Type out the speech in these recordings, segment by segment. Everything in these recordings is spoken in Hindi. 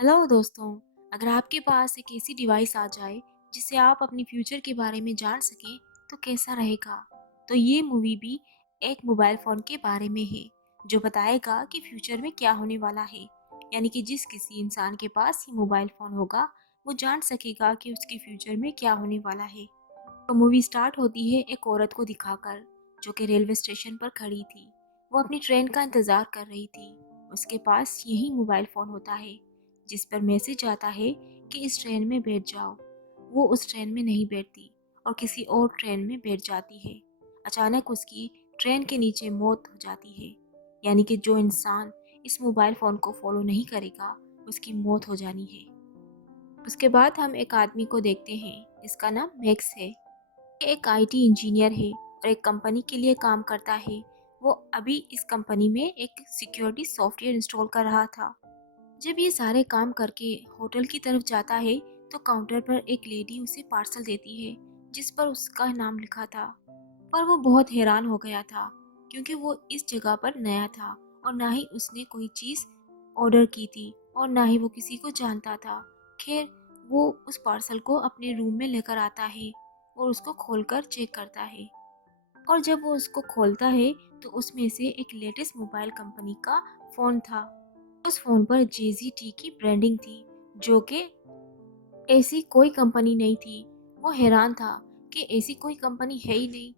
हेलो दोस्तों। अगर आपके पास एक ऐसी डिवाइस आ जाए जिससे आप अपनी फ्यूचर के बारे में जान सकें तो कैसा रहेगा। तो ये मूवी भी एक मोबाइल फ़ोन के बारे में है जो बताएगा कि फ्यूचर में क्या होने वाला है। यानी कि जिस किसी इंसान के पास ये मोबाइल फ़ोन होगा वो जान सकेगा कि उसके फ्यूचर में क्या होने वाला है। तो मूवी स्टार्ट होती है एक औरत को दिखाकर जो कि रेलवे स्टेशन पर खड़ी थी। वो अपनी ट्रेन का इंतज़ार कर रही थी। उसके पास यही मोबाइल फ़ोन होता है जिस पर मैसेज आता है कि इस ट्रेन में बैठ जाओ। वो उस ट्रेन में नहीं बैठती और किसी और ट्रेन में बैठ जाती है। अचानक उसकी ट्रेन के नीचे मौत हो जाती है। यानी कि जो इंसान इस मोबाइल फ़ोन को फॉलो नहीं करेगा उसकी मौत हो जानी है। उसके बाद हम एक आदमी को देखते हैं जिसका नाम मैक्स है। ये एक आईटी इंजीनियर है और एक कंपनी के लिए काम करता है। वो अभी इस कंपनी में एक सिक्योरिटी सॉफ्टवेयर इंस्टॉल कर रहा था। जब ये सारे काम करके होटल की तरफ जाता है तो काउंटर पर एक लेडी उसे पार्सल देती है जिस पर उसका नाम लिखा था। पर वो बहुत हैरान हो गया था क्योंकि वो इस जगह पर नया था और ना ही उसने कोई चीज़ ऑर्डर की थी और ना ही वो किसी को जानता था। खैर, वो उस पार्सल को अपने रूम में लेकर आता है और उसको खोलकर चेक करता है। और जब वो उसको खोलता है तो उसमें से एक लेटेस्ट मोबाइल कंपनी का फ़ोन था। उस फ़ोन पर जेज़ी की ब्रांडिंग थी जो कि ऐसी कोई कंपनी नहीं थी। वो हैरान था कि ऐसी कोई कंपनी है ही नहीं।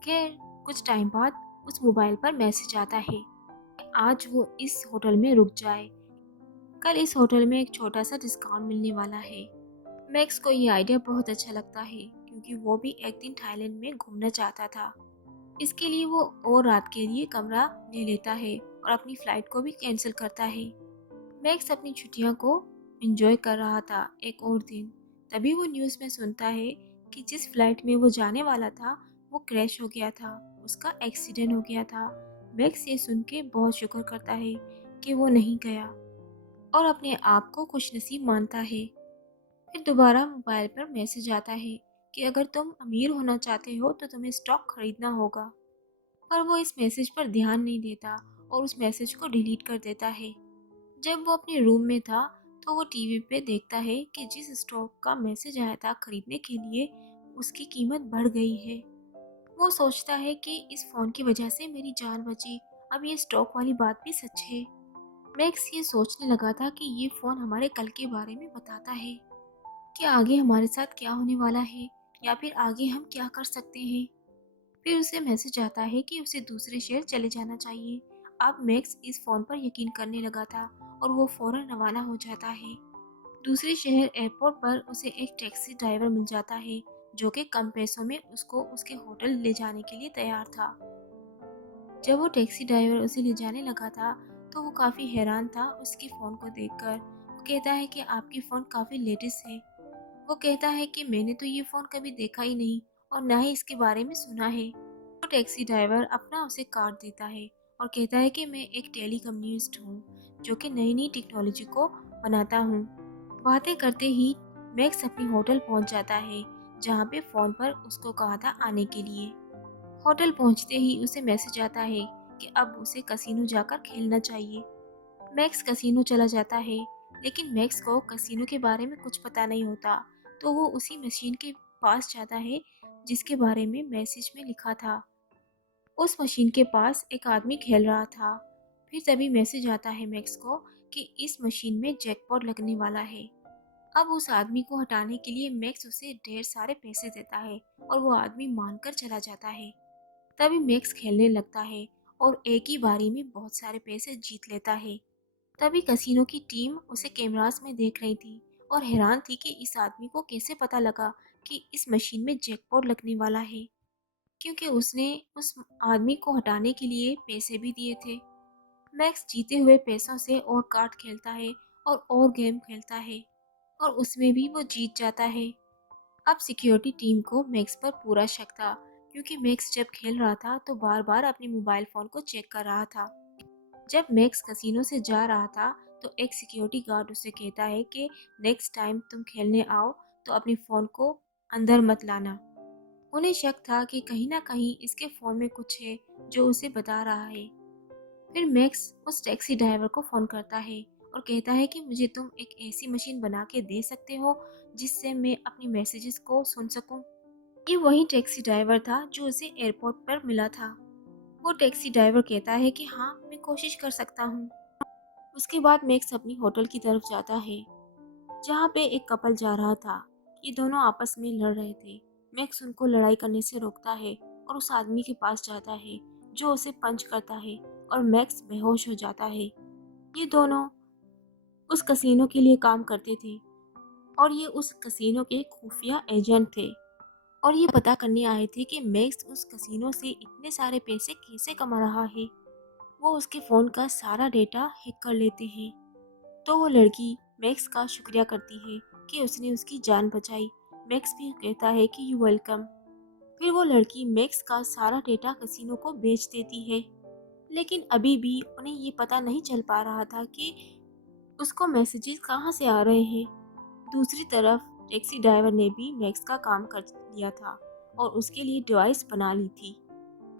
खैर, कुछ टाइम बाद उस मोबाइल पर मैसेज आता है आज वो इस होटल में रुक जाए। कल इस होटल में एक छोटा सा डिस्काउंट मिलने वाला है। मैक्स को ये आइडिया बहुत अच्छा लगता है क्योंकि वो भी एक दिन थाईलैंड में घूमना चाहता था। इसके लिए वो और रात के लिए कमरा ले लेता है और अपनी फ्लाइट को भी कैंसिल करता है। मैक्स अपनी छुट्टियों को एंजॉय कर रहा था एक और दिन। तभी वो न्यूज़ में सुनता है कि जिस फ्लाइट में वो जाने वाला था वो क्रैश हो गया था। उसका एक्सीडेंट हो गया था। मैक्स ये सुन के बहुत शुक्र करता है कि वो नहीं गया और अपने आप को खुशनसीब मानता है। फिर दोबारा मोबाइल पर मैसेज आता है कि अगर तुम अमीर होना चाहते हो तो तुम्हें स्टॉक खरीदना होगा। पर वो इस मैसेज पर ध्यान नहीं देता और उस मैसेज को डिलीट कर देता है। जब वो अपने रूम में था तो वो टीवी पे देखता है कि जिस स्टॉक का मैसेज आया था खरीदने के लिए उसकी कीमत बढ़ गई है। वो सोचता है कि इस फ़ोन की वजह से मेरी जान बची। अब ये स्टॉक वाली बात भी सच है। मैक्स ये सोचने लगा था कि ये फ़ोन हमारे कल के बारे में बताता है कि आगे हमारे साथ क्या होने वाला है या फिर आगे हम क्या कर सकते हैं। फिर उसे मैसेज आता है कि उसे दूसरे शहर चले जाना चाहिए। अब मैक्स इस फ़ोन पर यकीन करने लगा था और वो फ़ौरन रवाना हो जाता है। दूसरे शहर एयरपोर्ट पर उसे एक टैक्सी ड्राइवर मिल जाता है जो कि कम पैसों में उसको उसके होटल ले जाने के लिए तैयार था। जब वो टैक्सी ड्राइवर उसे ले जाने लगा था तो वो काफ़ी हैरान था उसके फ़ोन को देखकर। वो कहता है कि आपकी फ़ोन काफ़ी लेटेस्ट है। वो कहता है कि मैंने तो ये फ़ोन कभी देखा ही नहीं और ना ही इसके बारे में सुना है। तो टैक्सी ड्राइवर अपना उसे कार्ड देता है और कहता है कि मैं एक टेली कम्युनिस्ट हूँ जो कि नई नई टेक्नोलॉजी को बनाता हूँ। बातें करते ही मैक्स अपनी होटल पहुँच जाता है जहाँ पे फ़ोन पर उसको कहा था आने के लिए। होटल पहुँचते ही उसे मैसेज आता है कि अब उसे कसिनो जाकर खेलना चाहिए। मैक्स कसिनो चला जाता है लेकिन मैक्स को कसिनो के बारे में कुछ पता नहीं होता। तो वो उसी मशीन के पास जाता है जिसके बारे में मैसेज में लिखा था। उस मशीन के पास एक आदमी खेल रहा था। फिर तभी मैसेज आता है मैक्स को कि इस मशीन में जैकपॉट लगने वाला है। अब उस आदमी को हटाने के लिए मैक्स उसे ढेर सारे पैसे देता है और वो आदमी मानकर चला जाता है। तभी मैक्स खेलने लगता है और एक ही बारी में बहुत सारे पैसे जीत लेता है। तभी कसिनो की टीम उसे कैमरास में देख रही थी और हैरान थी कि इस आदमी को कैसे पता लगा कि इस मशीन में जैकपॉट लगने वाला है, क्योंकि उसने उस आदमी को हटाने के लिए पैसे भी दिए थे। मैक्स जीते हुए पैसों से और कार्ड खेलता है और गेम खेलता है और उसमें भी वो जीत जाता है। अब सिक्योरिटी टीम को मैक्स पर पूरा शक था क्योंकि मैक्स जब खेल रहा था तो बार बार अपने मोबाइल फ़ोन को चेक कर रहा था। जब मैक्स कसिनो से जा रहा था तो एक सिक्योरिटी गार्ड उसे कहता है कि नेक्स्ट टाइम तुम खेलने आओ तो अपने फ़ोन को अंदर मत लाना। उन्हें शक था कि कहीं ना कहीं इसके फ़ोन में कुछ है जो उसे बता रहा है। फिर मैक्स उस टैक्सी ड्राइवर को फ़ोन करता है और कहता है कि मुझे तुम एक ऐसी मशीन बना के दे सकते हो जिससे मैं अपनी मैसेजेस को सुन सकूं। ये वही टैक्सी ड्राइवर था जो उसे एयरपोर्ट पर मिला था। वो टैक्सी ड्राइवर कहता है कि हाँ, मैं कोशिश कर सकता हूँ। उसके बाद मैक्स अपनी होटल की तरफ जाता है जहाँ पे एक कपल जा रहा था। ये दोनों आपस में लड़ रहे थे। मैक्स उनको लड़ाई करने से रोकता है और उस आदमी के पास जाता है जो उसे पंच करता है और मैक्स बेहोश हो जाता है। ये दोनों उस कसीनो के लिए काम करते थे और ये उस कसीनो के खुफिया एजेंट थे और ये पता करने आए थे कि मैक्स उस कसीनो से इतने सारे पैसे कैसे कमा रहा है। वो उसके फ़ोन का सारा डेटा हैक कर लेते हैं। तो वो लड़की मैक्स का शुक्रिया करती है कि उसने उसकी जान बचाई। मैक्स भी कहता है कि यू वेलकम। फिर वो लड़की मैक्स का सारा डेटा कसिनो को बेच देती है। लेकिन अभी भी उन्हें ये पता नहीं चल पा रहा था कि उसको मैसेजेस कहाँ से आ रहे हैं। दूसरी तरफ टैक्सी ड्राइवर ने भी मैक्स का काम कर लिया था और उसके लिए डिवाइस बना ली थी।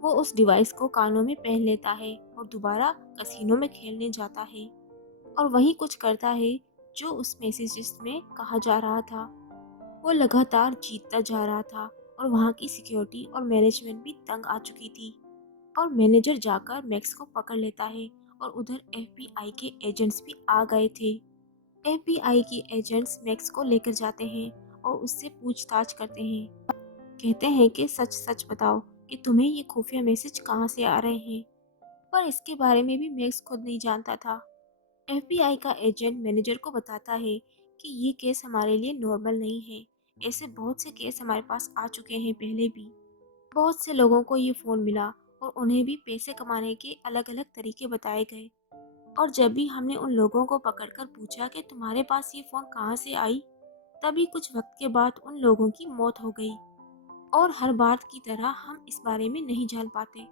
वो उस डिवाइस को कानों में पहन लेता है और दोबारा कसिनो में खेलने जाता है और वही कुछ करता है जो उस मैसेजेस में कहा जा रहा था। वो लगातार जीतता जा रहा था और वहाँ की सिक्योरिटी और मैनेजमेंट भी तंग आ चुकी थी और मैनेजर जाकर मैक्स को पकड़ लेता है और उधर एफबीआई के एजेंट्स भी आ गए थे। एफबीआई के एजेंट्स मैक्स को लेकर जाते हैं और उससे पूछताछ करते हैं। कहते हैं कि सच सच बताओ कि तुम्हें ये खुफिया मैसेज कहाँ से आ रहे हैं। पर इसके बारे में भी मैक्स खुद नहीं जानता था। एफबीआई का एजेंट मैनेजर को बताता है कि ये केस हमारे लिए नॉर्मल नहीं है। ऐसे बहुत से केस हमारे पास आ चुके हैं पहले भी। बहुत से लोगों को ये फ़ोन मिला और उन्हें भी पैसे कमाने के अलग अलग तरीके बताए गए। और जब भी हमने उन लोगों को पकड़कर पूछा कि तुम्हारे पास ये फ़ोन कहाँ से आई, तभी कुछ वक्त के बाद उन लोगों की मौत हो गई। और हर बार की तरह हम इस बारे में नहीं जान पाते।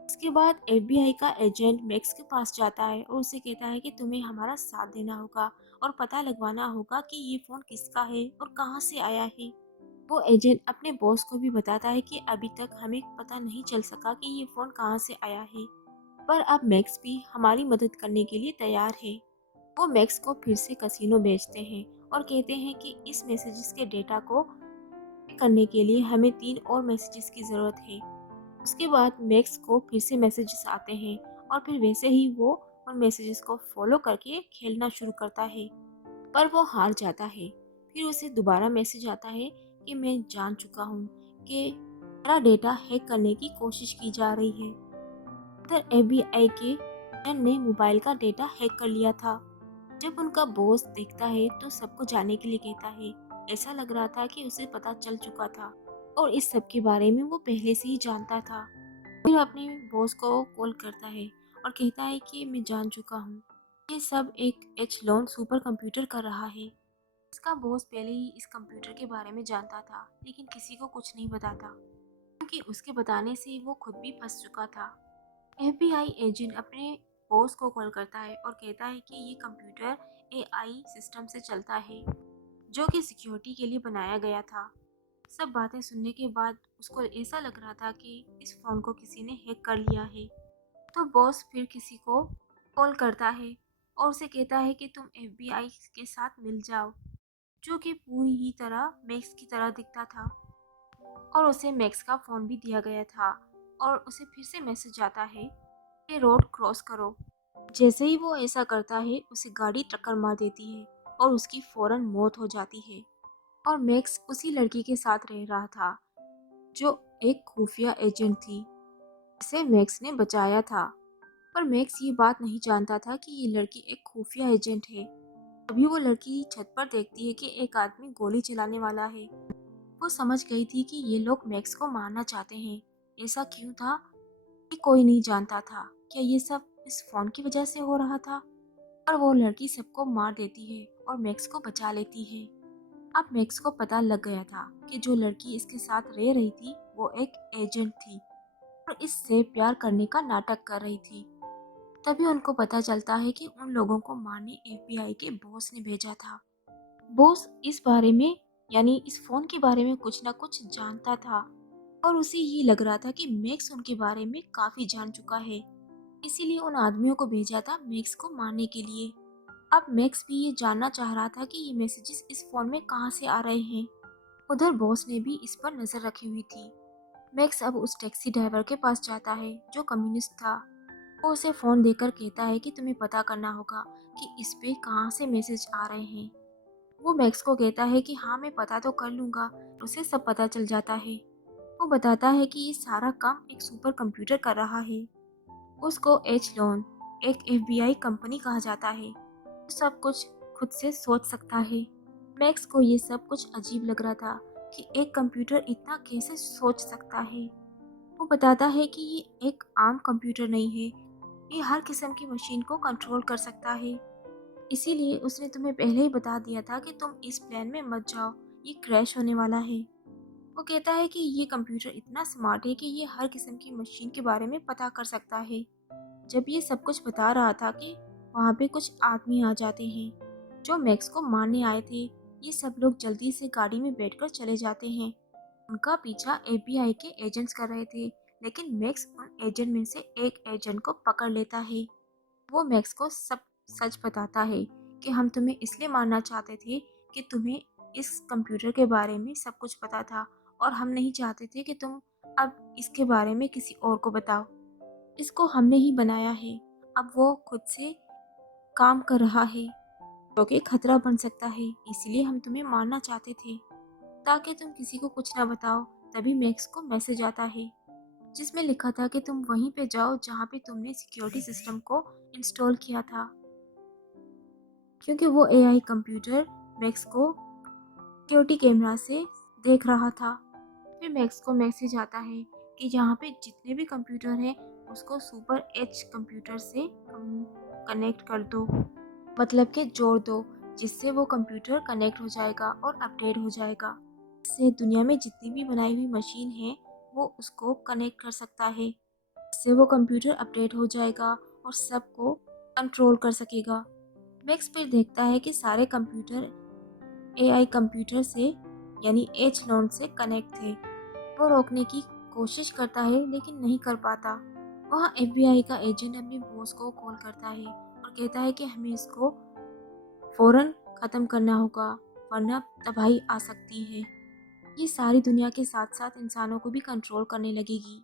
इसके बाद एफबीआई का एजेंट मैक्स के पास जाता है और उसे कहता है कि तुम्हें हमारा साथ देना होगा और पता लगवाना होगा कि ये फ़ोन किसका है और कहाँ से आया है। वो एजेंट अपने बॉस को भी बताता है कि अभी तक हमें पता नहीं चल सका कि ये फ़ोन कहाँ से आया है, पर अब मैक्स भी हमारी मदद करने के लिए तैयार है। वो मैक्स को फिर से कसिनो भेजते हैं और कहते हैं कि इस मैसेजेस के डेटा को करने के लिए हमें 3 और मैसेजेस की ज़रूरत है। उसके बाद मैक्स को फिर से मैसेजेस आते हैं और फिर वैसे ही वो उन मैसेजेस को फॉलो करके खेलना शुरू करता है, पर वो हार जाता है। फिर उसे दोबारा मैसेज आता है कि मैं जान चुका हूँ कि मेरा डेटा हैक करने की कोशिश की जा रही है। इधर एफबीआई के एजेंट ने मोबाइल का डेटा हैक कर लिया था। जब उनका बॉस देखता है तो सबको जाने के लिए कहता है। ऐसा लग रहा था कि उसे पता चल चुका था और इस सब के बारे में वो पहले से ही जानता था। फिर अपने बॉस को कॉल करता है और कहता है कि मैं जान चुका हूँ। ये सब एक एचलॉन सुपर कंप्यूटर कर रहा है। इसका बॉस पहले ही इस कंप्यूटर के बारे में जानता था, लेकिन किसी को कुछ नहीं बताता क्योंकि उसके बताने से वो खुद भी फंस चुका था। एफबीआई एजेंट अपने बॉस को कॉल करता है और कहता है कि ये कंप्यूटर एआई सिस्टम से चलता है जो कि सिक्योरिटी के लिए बनाया गया था। सब बातें सुनने के बाद उसको ऐसा लग रहा था कि इस फ़ोन को किसी ने हैक कर लिया है। तो बॉस फिर किसी को कॉल करता है और उसे कहता है कि तुम एफबीआई के साथ मिल जाओ, जो कि पूरी ही तरह मैक्स की तरह दिखता था और उसे मैक्स का फ़ोन भी दिया गया था। और उसे फिर से मैसेज आता है कि रोड क्रॉस करो। जैसे ही वो ऐसा करता है उसे गाड़ी टक्कर मार देती है और उसकी फौरन मौत हो जाती है। और मैक्स उसी लड़की के साथ रह रहा था जो एक खुफिया एजेंट थी जिसे मैक्स ने बचाया था। पर मैक्स ये बात नहीं जानता था कि ये लड़की एक खुफिया एजेंट है। अभी वो लड़की छत पर देखती है कि एक आदमी गोली चलाने वाला है। वो समझ गई थी कि ये लोग मैक्स को मारना चाहते हैं। ऐसा क्यों था कि कोई नहीं जानता था। क्या ये सब इस फोन की वजह से हो रहा था? और वो लड़की सबको मार देती है और मैक्स को बचा लेती है। अब मैक्स को पता लग गया था कि जो लड़की इसके साथ रह रही थी वो एक एजेंट थी और इससे प्यार करने का नाटक कर रही थी। तभी उनको पता चलता है कि उन लोगों को मारने एफबीआई के बॉस ने भेजा था। बॉस इस बारे में यानी इस फोन के बारे में कुछ ना कुछ जानता था और उसे ये लग रहा था कि मैक्स उनके बारे में काफी जान चुका है, इसीलिए उन आदमियों को भेजा था मैक्स को मारने के लिए। अब मैक्स भी ये जानना चाह रहा था कि ये मैसेजेस इस फोन में कहाँ से आ रहे हैं। उधर बॉस ने भी इस पर नजर रखी हुई थी। मैक्स अब उस टैक्सी ड्राइवर के पास जाता है जो कम्युनिस्ट था। वो उसे फोन देकर कहता है कि तुम्हें पता करना होगा कि इस पे कहाँ से मैसेज आ रहे हैं। वो मैक्स को कहता है कि हाँ मैं पता तो कर लूँगा। उसे सब पता चल जाता है। वो बताता है कि ये सारा काम एक सुपर कंप्यूटर कर रहा है। उसको एच लोन, एक एफबीआई कंपनी कहा जाता है। वो सब कुछ खुद से सोच सकता है। मैक्स को ये सब कुछ अजीब लग रहा था कि एक कंप्यूटर इतना कैसे सोच सकता है। वो बताता है कि ये एक आम कंप्यूटर नहीं है, ये हर किस्म की मशीन को कंट्रोल कर सकता है। इसीलिए उसने तुम्हें पहले ही बता दिया था कि तुम इस प्लान में मत जाओ, ये क्रैश होने वाला है। वो कहता है कि ये कंप्यूटर इतना स्मार्ट है कि ये हर किस्म की मशीन के बारे में पता कर सकता है। जब ये सब कुछ बता रहा था कि वहाँ पे कुछ आदमी आ जाते हैं जो मैक्स को मारने आए थे। ये सब लोग जल्दी से गाड़ी में बैठकर चले जाते हैं। उनका पीछा एफबीआई के एजेंट्स कर रहे थे, लेकिन मैक्स उन एजेंट में से एक एजेंट को पकड़ लेता है। वो मैक्स को सब सच बताता है कि हम तुम्हें इसलिए मारना चाहते थे कि तुम्हें इस कंप्यूटर के बारे में सब कुछ पता था और हम नहीं चाहते थे कि तुम अब इसके बारे में किसी और को बताओ। इसको हमने ही बनाया है। अब वो खुद से काम कर रहा है जो कि खतरा बन सकता है, इसलिए हम तुम्हें मारना चाहते थे ताकि तुम किसी को कुछ ना बताओ। तभी मैक्स को मैसेज आता है जिसमें लिखा था कि तुम वहीं पे जाओ जहाँ पे तुमने सिक्योरिटी सिस्टम को इंस्टॉल किया था, क्योंकि वो एआई कंप्यूटर मैक्स को सिक्योरिटी कैमरा से देख रहा था। फिर मैक्स को मैसेज आता है कि यहाँ पे जितने भी कंप्यूटर हैं उसको सुपर एच कंप्यूटर से कनेक्ट कर दो, मतलब कि जोड़ दो, जिससे वो कंप्यूटर कनेक्ट हो जाएगा और अपडेट हो जाएगा। इससे दुनिया में जितनी भी बनाई हुई मशीन है वो उसको कनेक्ट कर सकता है। इससे वो कंप्यूटर अपडेट हो जाएगा और सबको कंट्रोल कर सकेगा। मैक्स फिर देखता है कि सारे कंप्यूटर एआई कंप्यूटर से यानी एच लॉन्च से कनेक्ट थे। वो रोकने की कोशिश करता है लेकिन नहीं कर पाता। वहाँ एफबीआई का एजेंट अपने बॉस को कॉल करता है और कहता है कि हमें इसको फौरन ख़त्म करना होगा वरना तबाही आ सकती है। ये सारी दुनिया के साथ साथ इंसानों को भी कंट्रोल करने लगेगी।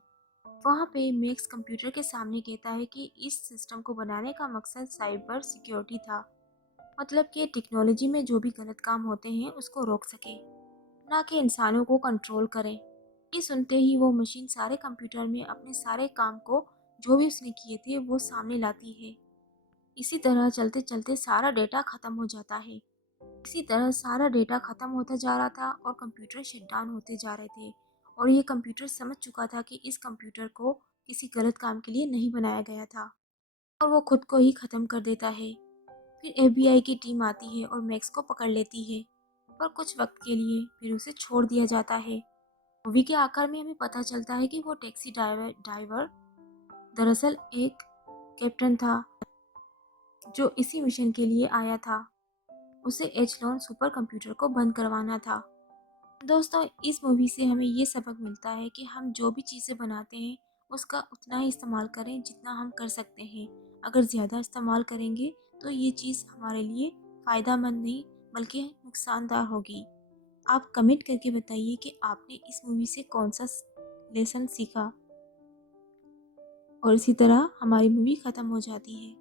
वहाँ पे मैक्स कंप्यूटर के सामने कहता है कि इस सिस्टम को बनाने का मकसद साइबर सिक्योरिटी था, मतलब कि टेक्नोलॉजी में जो भी गलत काम होते हैं उसको रोक सके, ना कि इंसानों को कंट्रोल करें। ये सुनते ही वो मशीन सारे कंप्यूटर में अपने सारे काम को जो भी उसने किए थे वो सामने लाती है। इसी तरह चलते चलते सारा डेटा खत्म हो जाता है। इसी तरह सारा डेटा खत्म होता जा रहा था और कंप्यूटर शट डाउन होते जा रहे थे। और ये कंप्यूटर समझ चुका था कि इस कंप्यूटर को किसी गलत काम के लिए नहीं बनाया गया था और वो खुद को ही ख़त्म कर देता है। फिर एफबीआई की टीम आती है और मैक्स को पकड़ लेती है और कुछ वक्त के लिए फिर उसे छोड़ दिया जाता है। मूवी के आखिर में हमें पता चलता है कि वो टैक्सी ड्राइवर दरअसल एक कैप्टन था जो इसी मिशन के लिए आया था। उसे एचलॉन सुपर कंप्यूटर को बंद करवाना था। दोस्तों, इस मूवी से हमें ये सबक मिलता है कि हम जो भी चीज़ें बनाते हैं उसका उतना ही इस्तेमाल करें जितना हम कर सकते हैं। अगर ज़्यादा इस्तेमाल करेंगे तो ये चीज़ हमारे लिए फ़ायदेमंद नहीं बल्कि नुकसानदार होगी। आप कमेंट करके बताइए कि आपने इस मूवी से कौन सा लेसन सीखा। और इसी तरह हमारी मूवी ख़त्म हो जाती है।